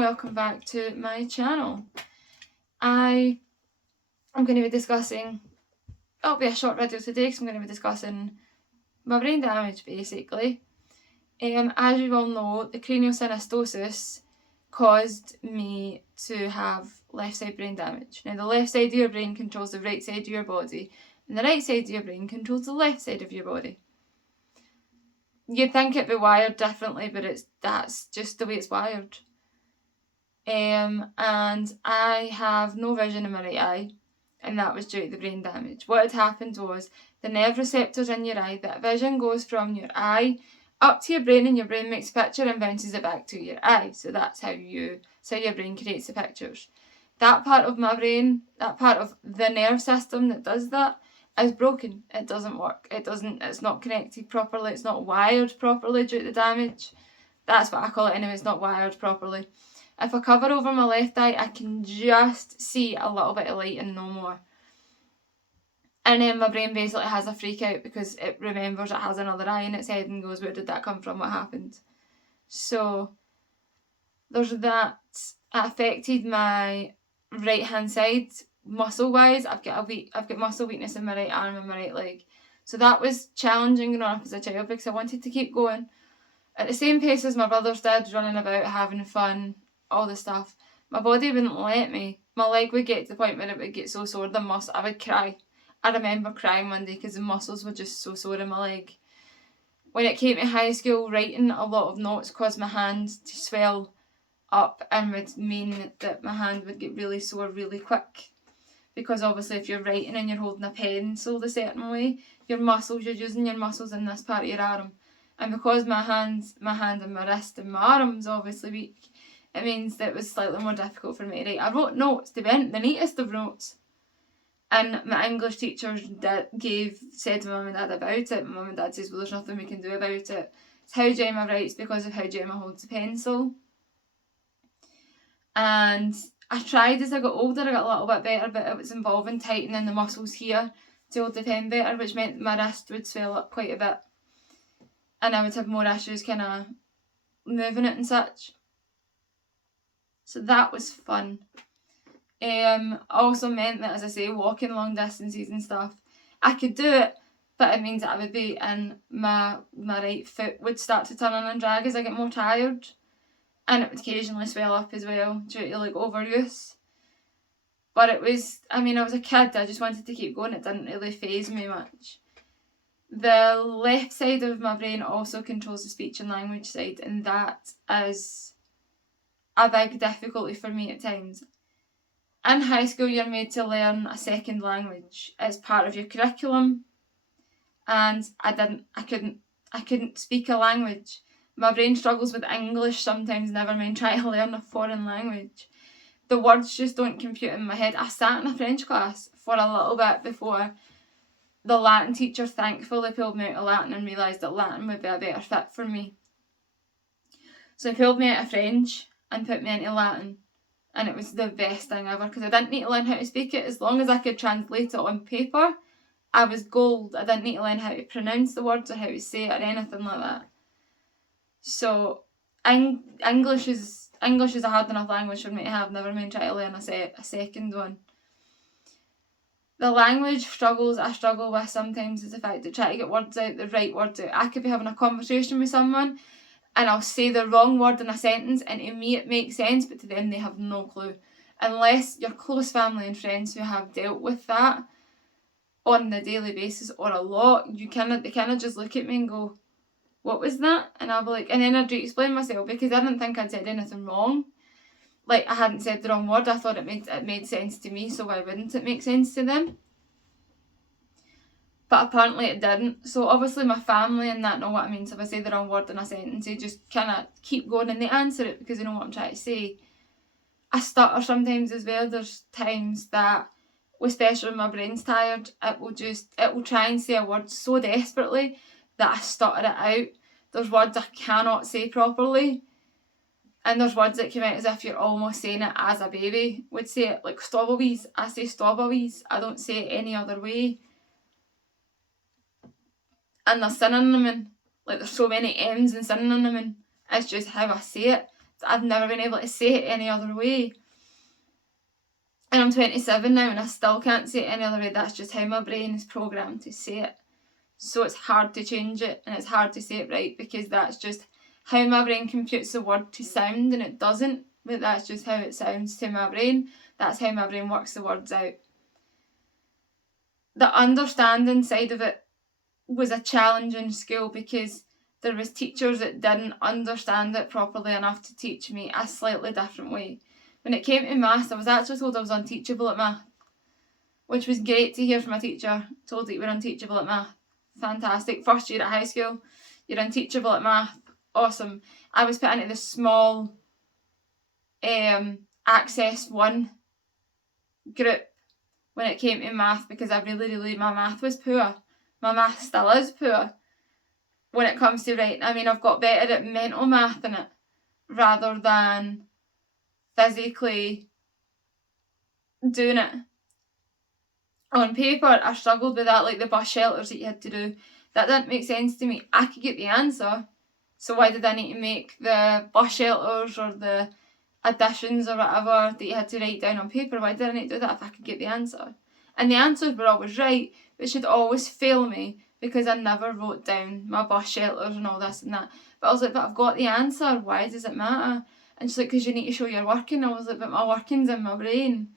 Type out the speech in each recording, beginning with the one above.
welcome back to my channel. I am going to be discussing, it'll be a short video today because I'm going to be discussing my brain damage basically. As you all know, the cranial synostosis caused me to have left side brain damage. Now the left side of your brain controls the right side of your body and the right side of your brain controls the left side of your body. You'd think it'd be wired differently, but that's just the way it's wired. And I have no vision in my right eye, and that was due to the brain damage. What had happened was the nerve receptors in your eye, that vision goes from your eye up to your brain, and your brain makes a picture and bounces it back to your eye. So that's how your brain creates the pictures. That part of my brain, that part of the nerve system that does that, is broken. It doesn't work. It's not connected properly. It's not wired properly due to the damage. That's what I call it anyway. It's not wired properly. If I cover over my left eye, I can just see a little bit of light and no more. And then my brain basically has a freak out because it remembers it has another eye in its head and goes, where did that come from? What happened? So there's that. It affected my right hand side muscle wise. I've got muscle weakness in my right arm and my right leg. So that was challenging growing up as a child because I wanted to keep going at the same pace as my brothers did, running about, having fun, all the stuff. My body wouldn't let me. My leg would get to the point where it would get so sore, I would cry. I remember crying one day because the muscles were just so sore in my leg. When it came to high school, writing a lot of notes caused my hand to swell up and would mean that my hand would get really sore really quick. Because obviously if you're writing and you're holding a pencil a certain way, you're using your muscles in this part of your arm. And because my hand and my wrist and my arm's obviously weak, it means that it was slightly more difficult for me to write. I wrote notes, they weren't the neatest of notes. And my English teacher said to my mum and dad about it. My mum and dad says, well, there's nothing we can do about it. It's how Gemma writes because of how Gemma holds the pencil. And I tried as I got older, I got a little bit better, but it was involving tightening the muscles here to hold the pen better, which meant my wrist would swell up quite a bit. And I would have more issues kind of moving it and such. So that was fun. Also meant that, as I say, walking long distances and stuff, I could do it, but it means that I would be in my right foot would start to turn on and drag as I get more tired, and it would occasionally swell up as well due to like overuse. But it was, I was a kid, I just wanted to keep going, it didn't really faze me much. The left side of my brain also controls the speech and language side, and that is a big difficulty for me at times. In high school, you're made to learn a second language as part of your curriculum, and I couldn't speak a language. My brain struggles with English sometimes, never mind trying to learn a foreign language. The words just don't compute in my head. I sat in a French class for a little bit before the Latin teacher thankfully pulled me out of Latin and realised that Latin would be a better fit for me. So he pulled me out of French and put me into Latin. And it was the best thing ever because I didn't need to learn how to speak it. As long as I could translate it on paper, I was gold. I didn't need to learn how to pronounce the words or how to say it or anything like that. So English is a hard enough language for me to have, never mind try to learn a second one. The language struggles I struggle with sometimes is the fact that trying to get words out, the right words out. I could be having a conversation with someone and I'll say the wrong word in a sentence and to me it makes sense, but to them they have no clue. Unless you're close family and friends who have dealt with that on a daily basis or a lot, they kind of just look at me and go, what was that? And I'll be like, and then I'd explain myself because I didn't think I'd said anything wrong. Like I hadn't said the wrong word, I thought it made sense to me, so why wouldn't it make sense to them? But apparently it didn't. So obviously my family and that know what I mean. So if I say the wrong word in a sentence, they just kind of keep going and they answer it because they know what I'm trying to say. I stutter sometimes as well. There's times that, especially when my brain's tired, it will try and say a word so desperately that I stutter it out. There's words I cannot say properly. And there's words that come out as if you're almost saying it as a baby would say it. Like strawberries. I say strawberries. I don't say it any other way. And there's synonyming, like there's so many M's in synonyming, it's just how I say it I've never been able to say it any other way. And I'm 27 now and I still can't say it any other way. That's just how my brain is programmed to say it. So it's hard to change it and it's hard to say it right, because that's just how my brain computes the word to sound, and it doesn't, but that's just how it sounds to my brain. That's how my brain works the words out. The understanding side of it was a challenge in school, because there was teachers that didn't understand it properly enough to teach me a slightly different way. When it came to maths, I was actually told I was unteachable at math, which was great to hear from a teacher. Told that you were unteachable at math. Fantastic. First year at high school, you're unteachable at math. Awesome. I was put into the small Access 1 group when it came to math, because I really, my math was poor. My math still is poor when it comes to writing. I mean, I've got better at mental math in it rather than physically doing it. On paper, I struggled with that, like the bus shelters that you had to do. That didn't make sense to me. I could get the answer, so why did I need to make the bus shelters or the additions or whatever that you had to write down on paper? Why did I need to do that if I could get the answer? And the answers were always right, but it should always fail me because I never wrote down my bus shelters and all this and that. But I was like, but I've got the answer, why does it matter? And she's like, because you need to show your working. I was like, but my working's in my brain.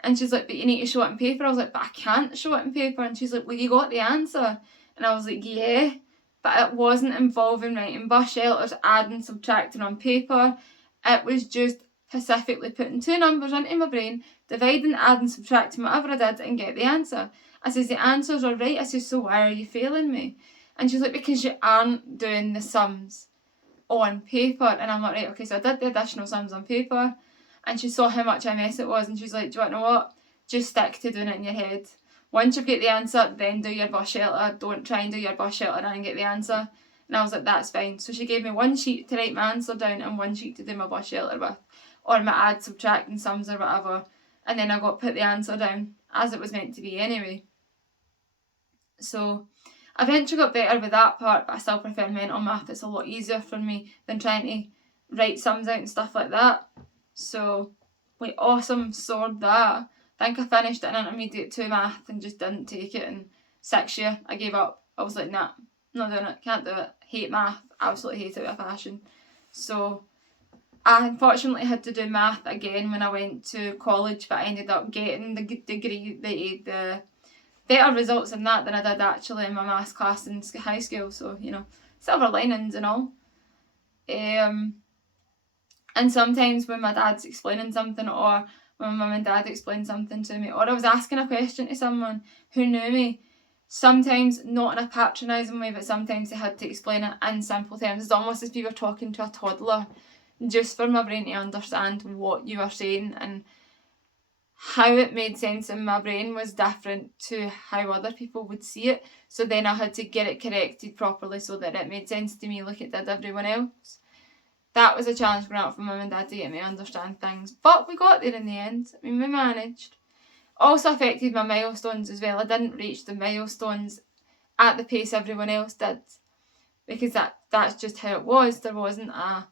And she's like, but you need to show it on paper. I was like, but I can't show it on paper. And she's like, well, you got the answer. And I was like, yeah, but it wasn't involving writing bus shelters, adding, subtracting on paper. It was just specifically putting two numbers into my brain, dividing, adding, subtracting, whatever I did, and get the answer. I says, the answers are right. I says, so why are you failing me? And she's like, because you aren't doing the sums on paper. And I'm like, right, okay, so I did the additional sums on paper, and she saw how much a mess it was, and she's like, do you want to know what? Just stick to doing it in your head. Once you get the answer, then do your bus shelter. Don't try and do your bus shelter and get the answer. And I was like, that's fine. So she gave me one sheet to write my answer down and one sheet to do my bus shelter with, or my add, subtract and sums or whatever. And then I got put the answer down as it was meant to be anyway. So I eventually got better with that part, but I still prefer mental math. It's a lot easier for me than trying to write sums out and stuff like that. So we awesome soared that. I think I finished it in intermediate 2 math and just didn't take it in 6th year. I gave up. I was like, nah, not doing it, can't do it. Hate math, absolutely hate it with a passion. So I unfortunately had to do math again when I went to college, but I ended up getting the degree, the better results in that than I did actually in my maths class in high school. So, you know, silver linings and all. And sometimes when my dad's explaining something, or when my mum and dad explained something to me, or I was asking a question to someone who knew me, sometimes not in a patronising way, but sometimes they had to explain it in simple terms. It's almost as if you were talking to a toddler, just for my brain to understand what you were saying, and how it made sense in my brain was different to how other people would see it. So then I had to get it corrected properly so that it made sense to me like it did everyone else. That was a challenge growing up for mum and dad to get me to understand things. But we got there in the end. I mean, we managed. Also affected my milestones as well. I didn't reach the milestones at the pace everyone else did, because that's just how it was. There wasn't a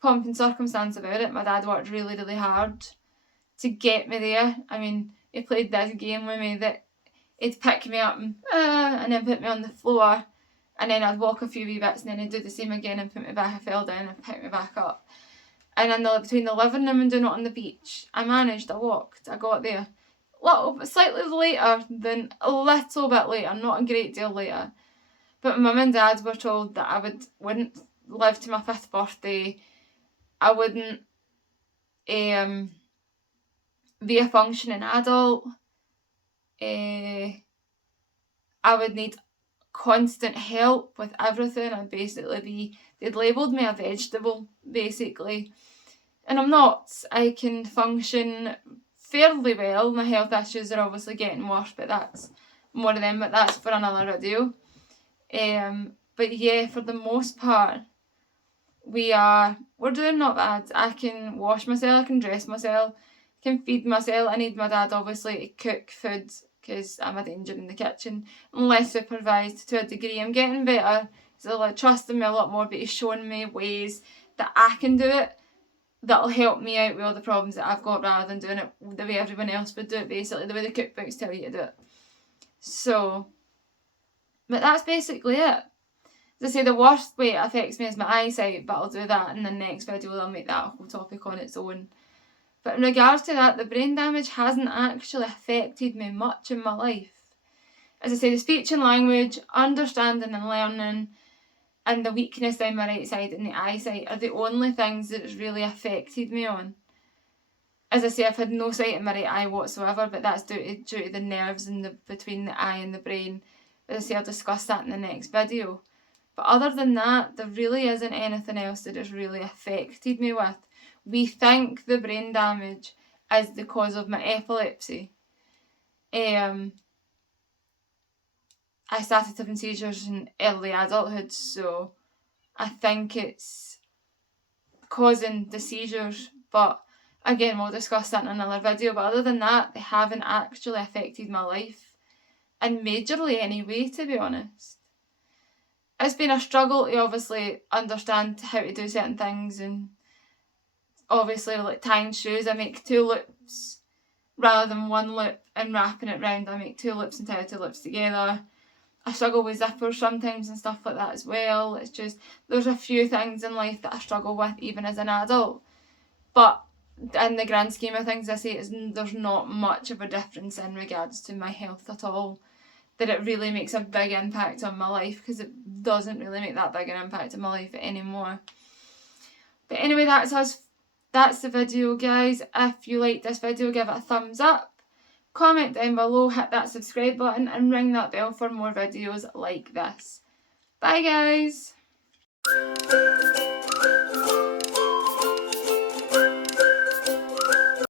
pomp and circumstance about it. My dad worked really, really hard to get me there. I mean, he played this game with me that he'd pick me up and then put me on the floor, and then I'd walk a few wee bits, and then he'd do the same again and put me back. I fell down and pick me back up. And then between the living room and doing it on the beach, I managed. I walked. I got there. Slightly later than a little bit later, not a great deal later. But mum and dad were told that I wouldn't live to my 5th birthday. I wouldn't be a functioning adult. I would need constant help with everything. They'd labelled me a vegetable, basically. And I'm not. I can function fairly well. My health issues are obviously getting worse, but that's more of them, but that's for another video. But yeah, for the most part, we're doing not bad. I can wash myself, I can dress myself, I can feed myself. I need my dad obviously to cook food because I'm a danger in the kitchen, unless supervised to a degree. I'm getting better, so like trusting me a lot more, but he's showing me ways that I can do it, that'll help me out with all the problems that I've got, rather than doing it the way everyone else would do it, basically, the way the cookbooks tell you to do it. So, but that's basically it. As I say, the worst way it affects me is my eyesight, but I'll do that in the next video. I'll make that a whole topic on its own. But in regards to that, the brain damage hasn't actually affected me much in my life. As I say, the speech and language, understanding and learning, and the weakness down my right side and the eyesight are the only things that it's really affected me on. As I say, I've had no sight in my right eye whatsoever, but that's due to the nerves between the eye and the brain. As I say, I'll discuss that in the next video. But other than that, there really isn't anything else that it's really affected me with. We think the brain damage is the cause of my epilepsy. I started having seizures in early adulthood, so I think it's causing the seizures, but again, we'll discuss that in another video. But other than that, they haven't actually affected my life in majorly any way, to be honest. It's been a struggle to obviously understand how to do certain things, and obviously like tying shoes, I make 2 loops rather than 1 loop and wrapping it round. I make 2 loops and tie 2 loops together. I struggle with zippers sometimes and stuff like that as well. It's just, there's a few things in life that I struggle with even as an adult. But in the grand scheme of things, I say there's not much of a difference in regards to my health at all, that it really makes a big impact on my life, because it doesn't really make that big an impact on my life anymore. But anyway, that's us. That's the video, guys. If you liked this video, give it a thumbs up. Comment down below, hit that subscribe button, and ring that bell for more videos like this. Bye, guys.